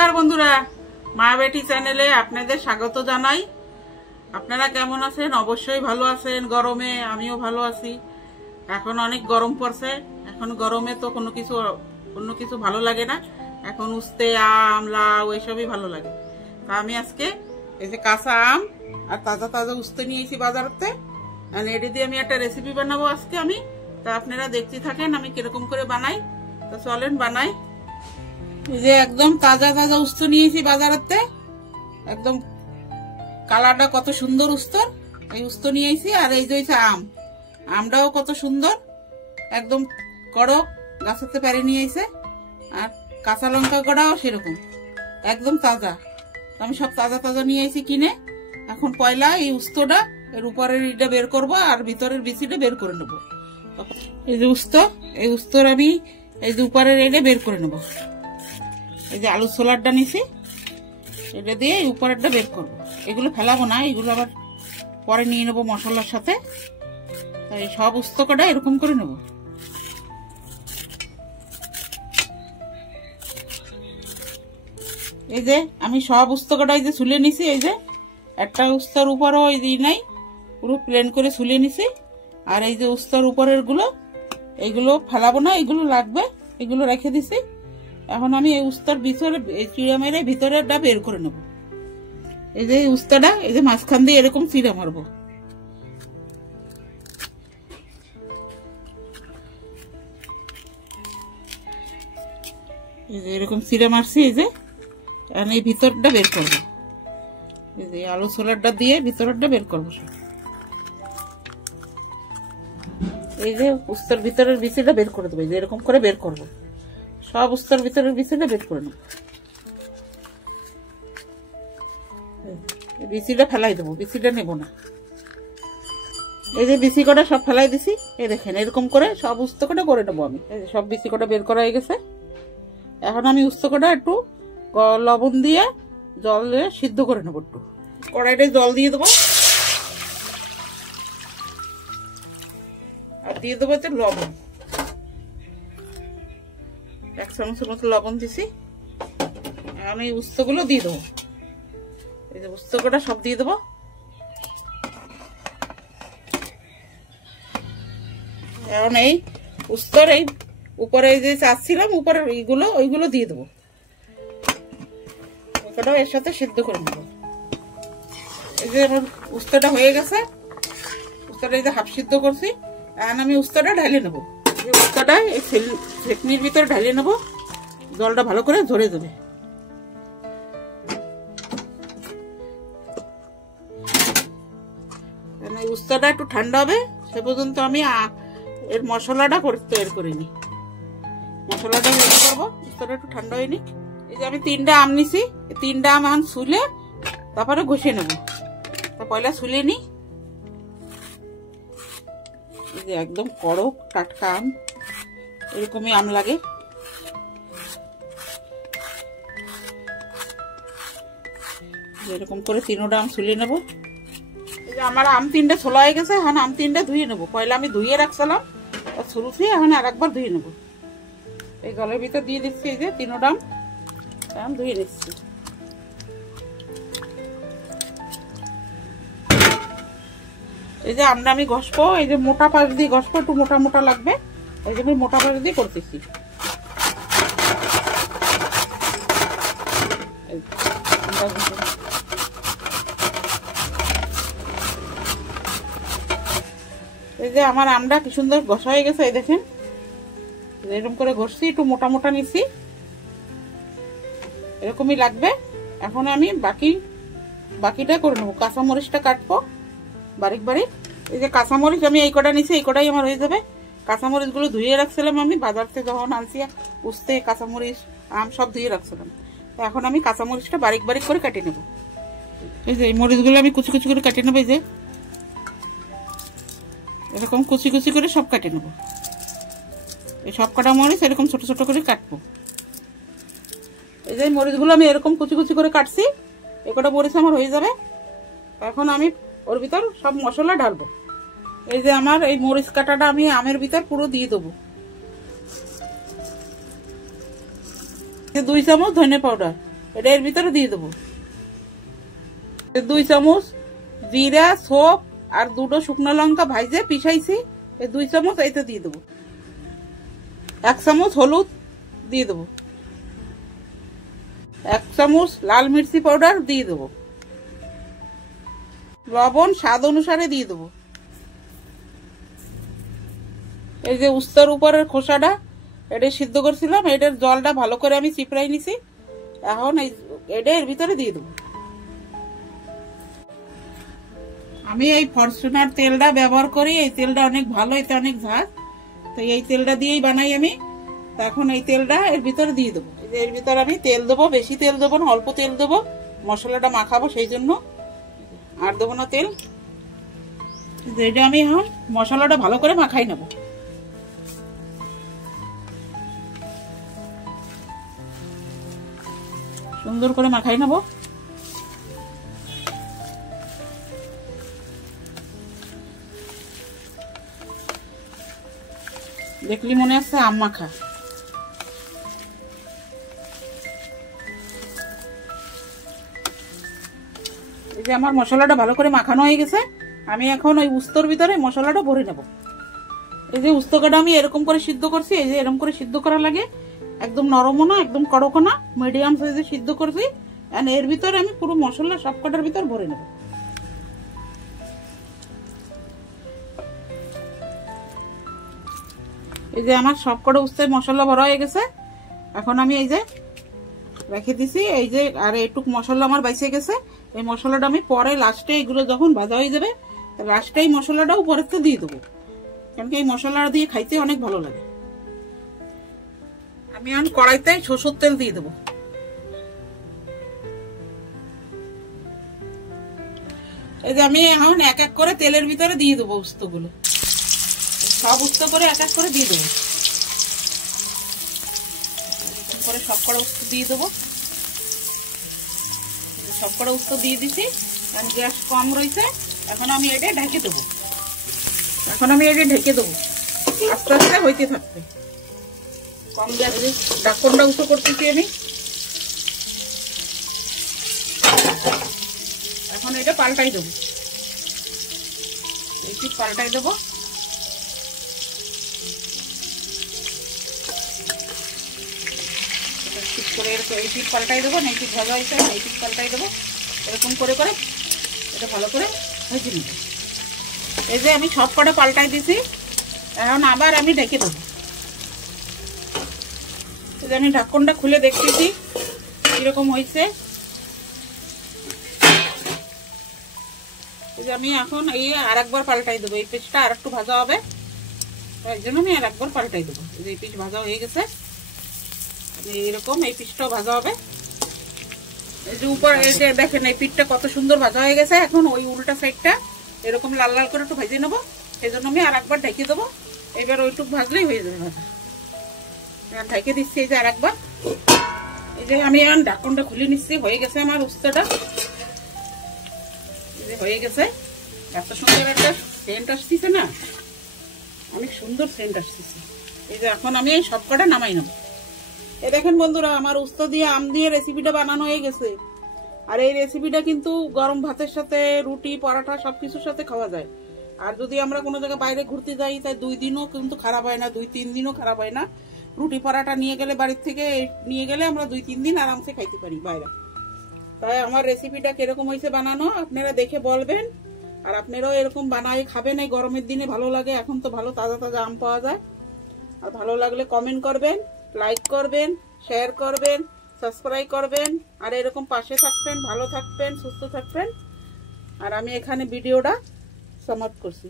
নমস্কার বন্ধুরা, মা বেটি চ্যানেলে আপনাদের স্বাগত জানাই। আপনারা কেমন আছেন? অবশ্যই ভালো আছেন। গরমে আমিও ভালো আছি। এখন অনেক গরম পড়ছে। এখন গরমে তো অন্য কিছু ভালো লাগে না। এখন উস্তে, আম, লাউ এইসবই ভালো লাগে। তা আমি আজকে এই যে কাঁচা আম আর তাজা তাজা উস্তে নিয়েছি বাজারতে, এটা দিয়ে আমি একটা রেসিপি বানাবো আজকে আমি। তা আপনারা দেখতে থাকেন আমি কিরকম করে বানাই। তো চলেন বানাই। এই যে একদম তাজা তাজা উস্তো নিয়েছি বাজারেতে, একদম কালারটা কত সুন্দর উস্তর। এই উস্তো নিয়েছি। আর এই যে আমটাও কত সুন্দর, একদম কড়ক, গাছেতে পেরে নিয়েছে। আর কাঁচা লঙ্কা কড়াও সেরকম একদম তাজা। আমি সব তাজা তাজা নিয়ে এসেছি কিনে। এখন পয়লা এই উস্তোটা, এর উপরের ইটা বের করবো আর ভিতরের বিচিটা বের করে নেবো। এই যে এই উস্তর আমি এই যে উপরের এটা বের করে নেবো। এই যে আলু ছোলারটা নিছি, এটা দিয়ে উপরেরটা বের করবো। এগুলো ফেলাবো না, এগুলো আবার পরে নিয়ে নেবো মশলার সাথে। তাই সব উস্তো কটা এরকম করে নেবো। এই যে আমি সব উস্তো কটা এই যে ছুলে নিছি। এই যে একটা উস্তর উপরও ওই দিই নাই, পুরো প্লেন করে ছুলে নিছি। আর এই যে উস্তর উপরের গুলো, এইগুলো ফেলাবো না, এগুলো লাগবে, এগুলো রেখে দিছি। এখন আমি এই উস্তার ভিতরে চিড়া মেরে ভিতরেরটা বের করে নেব। এই যে উস্তাটা এই যে মাঝখান দিয়ে এরকম চিড়া মারবো। এই যে এরকম চিড়া মারছি। এই যে এই ভিতরটা বের করবো। এই যে আলু ছোলারটা দিয়ে ভিতরটা বের করবো। এই যে উস্তার ভিতরের বিচিটা বের করে দেবো। এই যে এরকম করে বের করবো। সব উস্তার ভিতরের বিচিটা বের করে নেব। বিচিটা ফেলাই দেবো, বিচিটা নেব না। এই যে বিচি কটা সব ফেলাই দিছি। এই দেখেন এরকম করে সব উস্ত কটা করে নেবো আমি। এই যে সব বিচি কটা বের করা হয়ে গেছে। এখন আমি উস্ত কটা একটু লবণ দিয়ে জলে সিদ্ধ করে নেবো। একটু কড়াইটায় জল দিয়ে দেবো আর দিয়ে দেবো হচ্ছে লবণ। 1 চামচের মতো লবণ দিছি। আমি উস্তগুলো দিয়ে দেবো। এই যে উস্ত কটা সব দিয়ে দেবো। এখন এই উস্তর এই উপরে যে চাচ্ছিলাম উপরের ওইগুলো দিয়ে দেবো। ওটাও এর সাথে সিদ্ধ করে নেবো। এই যে আমার উস্তটা হয়ে গেছে। উস্তটা এই যে হাফ সিদ্ধ করছি। এখন আমি উস্তটা ঢালে নেবো। এই উস্তটা এই ছেঁকনির ভিতরে ঢালিয়ে নেবো। জলটা ভালো করে ঝরে যাবে। এই উস্তাটা একটু ঠান্ডা হবে, সে পর্যন্ত আমি এর মশলাটা তৈরি করে নিই। মশলাটা রেডি করবো। উস্তাটা একটু ঠান্ডা হয়নি। এই যে আমি 3টা আম নিছি। এই 3টা আম এখন ছুলে তারপরে ঘষে নেবো। তা পয়লা ছুলে নি। এই যে একদম কড়ক টাটকা আম, এরকমই আম লাগে। এরকম করে 3টা আম ছুলে নেবো। এই যে আমার আম 3টে ছোলা হয়ে গেছে। এখন আম 3টে ধুয়ে নেবো। পয়লা আমি ধুয়ে রাখছিলাম, ছুলছি। এখন আরেকবার ধুয়ে নেবো। এই জলের ভিতর দিয়ে দিচ্ছি। এই যে 3টা আম ধুয়ে নিচ্ছি। এই যে আমরা আমি ঘষবো। এই যে মোটা পাশ দিয়ে ঘষবো, একটু মোটা মোটা লাগবে। এই যে আমি মোটা পাশ দিয়ে করতেছি। এই যে আমার আমটা কি সুন্দর ঘষা হয়ে গেছে। এই দেখেন এরকম করে ঘষছি, একটু মোটা মোটা নিচ্ছি। এরকমই লাগবে। এখন আমি বাকিটা করে নেবো। কাঁচামরিচটা কাটবো বারিক বারিক। এই যে কাঁচামরিচ আমি এই কটা নিচ্ছি, এই কটাই আমার হয়ে যাবে। কাঁচামরিচ গুলো ধুয়ে রাখছিলাম আমি বাজার থেকে যখন আনছি। উস্তে, কাঁচামরিচ, আম সব ধুয়ে রাখছিলাম। তো এখন আমি কাঁচামরিচটা বারিক বারিক করে কাটিয়ে নেবো। এই যে এই মরিচগুলো আমি কুচি কুচি করে কাটিয়ে নেবো। এই যে এরকম কুচি কুচি করে সব কাটিয়ে নেবো। এই সব কটা মরিচ এরকম ছোট ছোট করে কাটবো। এই যে মরিচগুলো আমি এরকম কুচি কুচি করে কাটছি। এই কটা মরিচ আমার হয়ে যাবে। এখন আমি ওর ভিতর সব মশলা ঢালবো। এই যে আমার এই মরিচ কাটাটা আমি আমের ভিতর পুরো দিয়ে দেবো। 2 চামচ ধনে পাউডার, এটা এর ভিতরে দিয়ে দেবো। 2 চামচ জিরা, সোপ আর 2টো শুকনো লঙ্কা ভাইজে পিসাইছি, এই 2 চামচ এইতে দিয়ে দেবো। 1 চামচ হলুদ দিয়ে দেবো। 1 চামচ লাল মির্চি পাউডার দিয়ে দেবো। লবণ স্বাদ অনুসারে দিয়ে দেবো। এই যে উস্তার উপরের খোসাটা এটা সিদ্ধ করছিলাম, এটার জলটা ভালো করে আমি চিপড়াই নিছি। এখন এটা এর ভিতরে দিয়ে দেবো। আমি এই ফরচুনার তেলটা ব্যবহার করি, এই তেলটা অনেক ভালো, এতে অনেক ঝাঁজ, তো এই তেলটা দিয়েই বানাই আমি। তো এখন এই তেলটা এর ভিতরে দিয়ে দেবো। এর ভিতরে আমি তেল দেবো, বেশি তেল দেবো না, অল্প তেল দেবো, মশলাটা মাখাবো সেই জন্য, আর দেবো না তেল। এটা আমি এখন মশলাটা ভালো করে মাখাই নেবো। সুন্দর করে মাখাই নেবো। দেখলি মনে হচ্ছে আম মাখা। এই যে আমার মশলাটা ভালো করে মাখানো হয়ে গেছে, আমি এখন ওই উস্তর ভিতরে মশলাটা ভরে নেব। এই যে উস্তকাটা আমি এরকম করে সিদ্ধ করছি, এই যে এরকম করে সিদ্ধ করা লাগে, একদম নরমও না একদম কড়কও না, মিডিয়াম সাইজে সিদ্ধ করছি। এর ভিতরে আমি পুরো মশলা সব কটার ভিতর ভরে নেব। এই যে আমার সব কটা উস্তে মশলা ভরা হয়ে গেছে, এখন আমি এই যে রেখে দিছি। এই যে আর এইটুক মশলা আমার বাইসে গেছে, এই মশলাটা আমি পরে লাস্টে এগুলো যখন ভাজা হয়ে যাবে লাস্টে এই মশলাটা উপরে দিয়ে দেবো, কারণ কি এই মশলাটা দিয়ে খাইতে অনেক ভালো লাগে। আমি এখন কড়াইতে সরষের তেল দিয়ে দেবো। এই যে আমি এখন এক এক করে তেলের ভিতরে দিয়ে দেবো উস্তগুলো, সব উস্ত করে এক এক করে দিয়ে দেবো। করে সব কটা উস্ত দিয়ে দেবো। সব কটা উস্ত দিয়ে দিছি, কারণ গ্যাস কম রয়েছে। এখন আমি এটা ঢেকে দেবো। আস্তে আস্তে হইতে থাকবে, কম গ্যাস। ঢাকনটা উঁচু করতেছি আমি। এখন এটা পাল্টাই দেবো, এই পিঠ পাল্টাই দেবো। এই পিঠ পাল্টাই দেবো, এই পিঠ ভাজা হয়েছে, এই পিঠ পাল্টাই দেবো। এরকম করে করে এটা ভালো করে ভেজে নিব। এই যে আমি সব কটা পাল্টাই দিছি, এখন আবার আমি ঢেকে দেবো। এই যে আমি ঢাকনটা খুলে দেখতেছি কিরকম হয়েছে। এই যে আমি এখন এই আর একবার পাল্টাই দেবো, এই পিঠটা আর একটু ভাজা হবে, তাই জন্য আমি আর একবার পাল্টাই দেবো। এই যে এই পিঠ ভাজা হয়ে গেছে, এইরকম এই পিঠটাও ভাজা হবে। এই যে উপর এই যে দেখেন এই পিঠটা কত সুন্দর ভাজা হয়ে গেছে। এখন ওই উল্টা সাইডটা এরকম লাল লাল করে একটু ভেজে নেবো, সেই জন্য আমি আর একবার ঢেকে দেবো। এবার ওইটুক ভাজলেই হয়ে যাবে ভাজা। ঢেকে দিচ্ছি এই যে আর একবার। এই যে আমি এখন ঢাকনটা খুলে নিচ্ছি, হয়ে গেছে আমার উস্তাটা, এই যে হয়ে গেছে। এত সুন্দর একটা সেন্ট আসতেছে না, অনেক সুন্দর সেন্ট আসতেছে। এই যে এখন আমি এই সব কটা নামাই নেবো। এই দেখেন বন্ধুরা, আমার উস্তা দিয়ে আম দিয়ে রেসিপিটা বানানো হয়ে গেছে। আর এই রেসিপিটা কিন্তু গরম ভাতের সাথে, রুটি, পরাঠা সবকিছুর সাথে খাওয়া যায়। আর যদি আমরা কোনো জায়গায় বাইরে ঘুরতে যাই, তাই 2 দিনও কিন্তু খারাপ হয় না, 2-3 দিনও খারাপ হয় না। রুটি পরাঠা নিয়ে গেলে, বাড়ির থেকে নিয়ে গেলে আমরা 2-3 দিন আরামসে খাইতে পারি বাইরে। তাই আমার রেসিপিটা কিরকম হয়েছে বানানো আপনারা দেখে বলবেন। আর আপনারাও এরকম বানাই খাবেন, এই গরমের দিনে ভালো লাগে। এখন তো ভালো তাজা তাজা আম পাওয়া যায়। আর ভালো লাগলে কমেন্ট করবেন, লাইক করবেন, শেয়ার করবেন, সাবস্ক্রাইব করবেন। আর এরকম পাশে থাকবেন, ভালো থাকবেন, সুস্থ থাকবেন। আর আমি এখানে ভিডিওটা সমাপ্ত করছি।